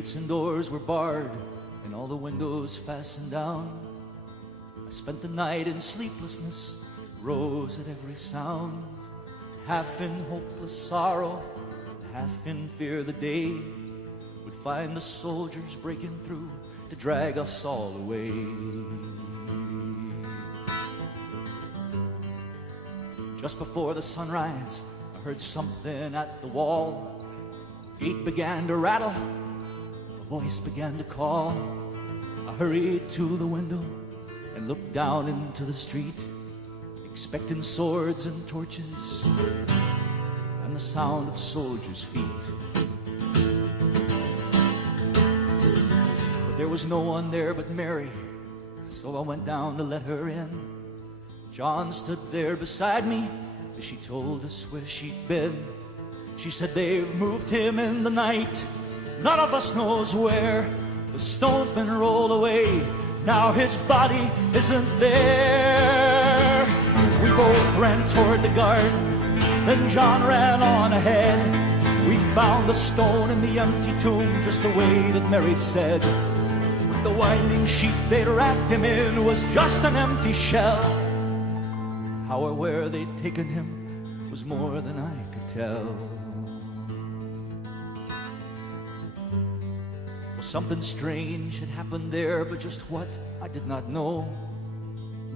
gates and doors were barred, and all the windows fastened down. I spent the night in sleeplessness, rose at every sound, half in hopeless sorrow, half in fear the day would find the soldiers breaking through to drag us all away. Just before the sunrise, I heard something at the wall. The gate began to rattle, a voice began to call. I hurried to the window and looked down into the street, expecting swords and torches and the sound of soldiers' feet. But there was no one there but Mary, so I went down to let her in. John stood there beside me as she told us where she'd been. She said, "They've moved him in the night, none of us knows where. The stone's been rolled away, now his body isn't there." We both ran toward the garden, then John ran on ahead. We found the stone in the empty tomb, just the way that Mary'd said. With the winding sheet they'd wrapped him in was just an empty shell. How or where they'd taken him was more than I could tell. Well, something strange had happened there, but just what, I did not know.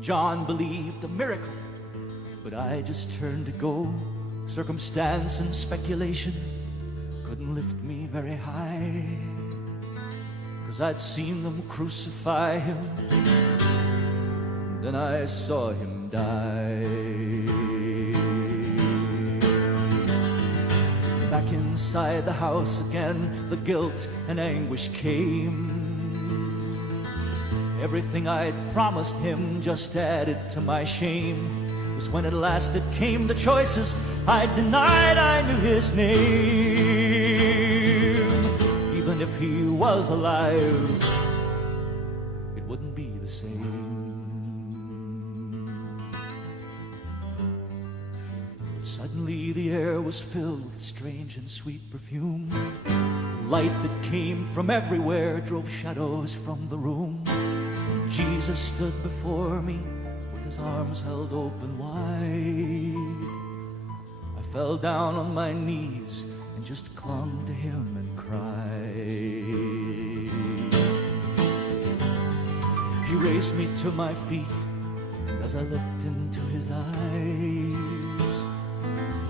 John believed a miracle, but I just turned to go. Circumstance and speculation couldn't lift me very high, 'cause I'd seen them crucify him, then I saw him die. Back inside the house again, the guilt and anguish came. Everything I'd promised him just added to my shame. It was when at last it came the choices I denied I knew his name. Even if he was alive, it wouldn't be the same. Suddenly the air was filled with strange and sweet perfume. Light that came from everywhere drove shadows from the room. Jesus stood before me with his arms held open wide. I fell down on my knees and just clung to him and cried. He raised me to my feet, and as I looked into his eyes,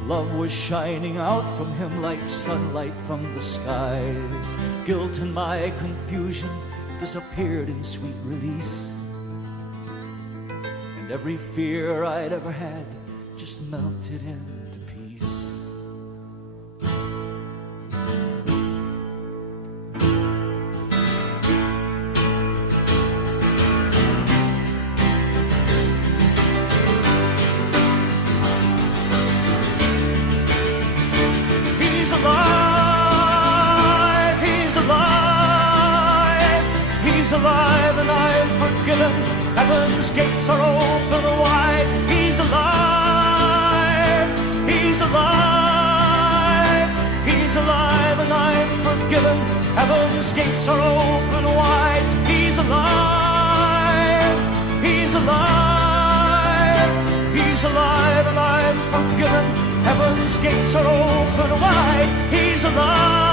love was shining out from him like sunlight from the skies. Guilt and my confusion disappeared in sweet release, and every fear I'd ever had just melted into peace. Alive and I'm forgiven, heaven's gates are open wide. He's alive, he's alive, he's alive and I'm forgiven, heaven's gates are open wide. He's alive, he's alive, he's alive and I'm forgiven, heaven's gates are open wide. He's alive.